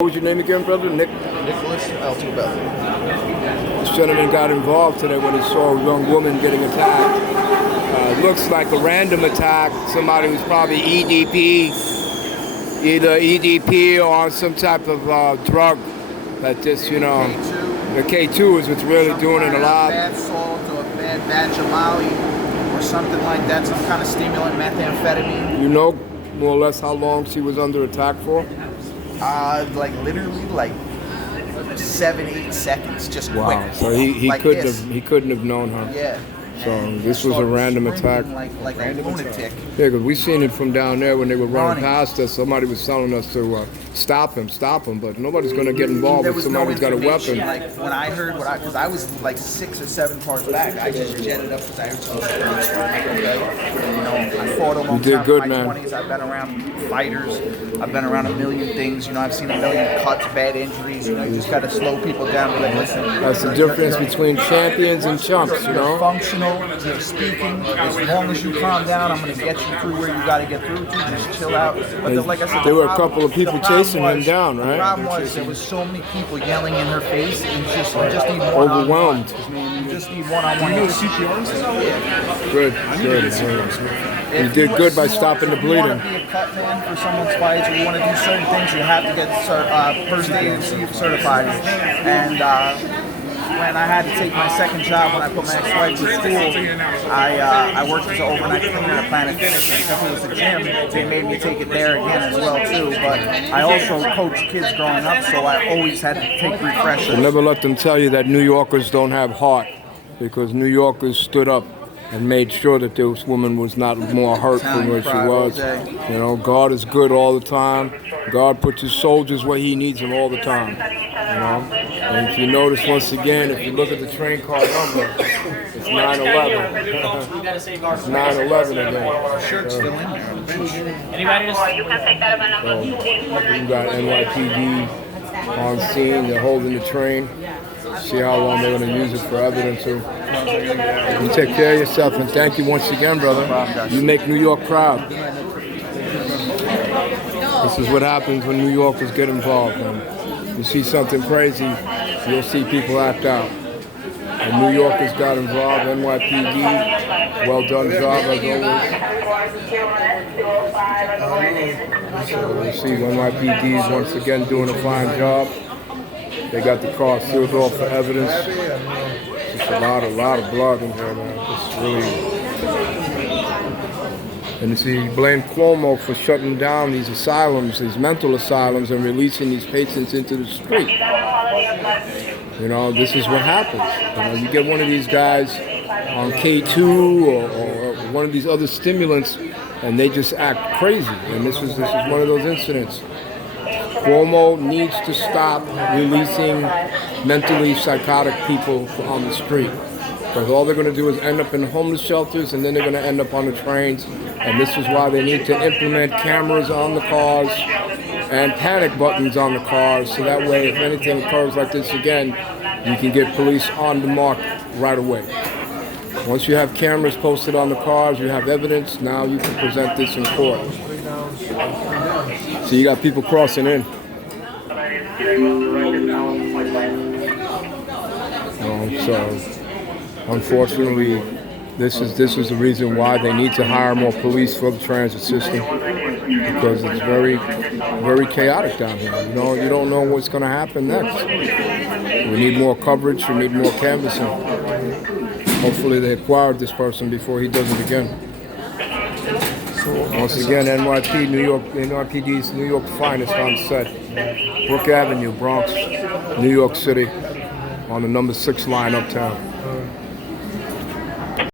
What was your name again, brother? Nicholas Altobello. This gentleman got involved today when he saw a young woman getting attacked. Looks like a random attack. Somebody who's probably EDP, either EDP or on some type of drug. That just, you know, the K2 is what's really doing it a lot. Bad salt or a bad batch of Molly or something like that, some kind of stimulant, methamphetamine. You know more or less how long she was under attack for? Like literally like 7-8 seconds, just quick. Wow. So he like couldn't have known her. Yeah. So and this was a random attack. Like a lunatic. Yeah, because we seen it from down there when they were running past us. Somebody was telling us to stop him, but nobody's going to get involved if somebody's got a weapon. Like when I heard because I was like 6 or 7 cars back, I just jetted up because I heard something. You know, I fought a long time. You did good, in my man. 20s. I've been around fighters. I've been around a million things. You know, I've seen a million cuts, bad injuries. You know, you just got to slow people down. Be like, listen. That's the difference between champions and chumps, you know? You're functional. You're speaking. As long as you calm down, I'm going to get you through where you got to get through to. Just chill out. But like I said, there were a couple of people chasing him down, right? The problem was there was so many people yelling in her face, and you just need overwhelmed. You just need one-on-one. You know CPR? Yeah. Good. You did good by stopping the bleeding. If you want to be a cut man for someone's fights, or you want to do certain things, you have to get first aid and certified. And when I had to take my second job, when I put my ex-wife to school, I worked as an overnight cleaner at Planet Fitness, and because it was a gym, they made me take it there again as well too. But I also coached kids growing up, so I always had to take refreshers. So never let them tell you that New Yorkers don't have heart, because New Yorkers stood up and made sure that this woman was not more hurt than where she was. You know, God is good all the time. God puts his soldiers where he needs them all the time. You know, and if you notice once again, if you look at the train car number, it's 911. It's 911 again. Shirt's still in there. Anybody just... You got NYPD on scene. They're holding the train. See how long they're going to use it for evidence. You take care of yourself, and thank you once again, brother. You make New York proud. This is what happens when New Yorkers get involved. Man. You see something crazy, you'll see people act out. And New Yorkers got involved. NYPD, well done job as always. So you see NYPD is once again doing a fine job. They got the car sealed off for evidence. Just a lot of blood in here, man. Just really. And you see, you blame Cuomo for shutting down these asylums, these mental asylums, and releasing these patients into the street. You know, this is what happens. You know, you get one of these guys on K2 or one of these other stimulants, and they just act crazy. And this is one of those incidents. Cuomo needs to stop releasing mentally psychotic people on the street. Because all they're going to do is end up in homeless shelters, and then they're going to end up on the trains. And this is why they need to implement cameras on the cars and panic buttons on the cars, so that way if anything occurs like this again, you can get police on the mark right away. Once you have cameras posted on the cars, you have evidence, now you can present this in court. So you got people crossing in. So unfortunately, this is the reason why they need to hire more police for the transit system, because it's very, very chaotic down here. You don't know what's going to happen next. We need more coverage. We need more canvassing. Hopefully they acquired this person before he does it again. Once again, NYPD's New York finest on set. Brook Avenue, Bronx, New York City, on the number 6 line uptown.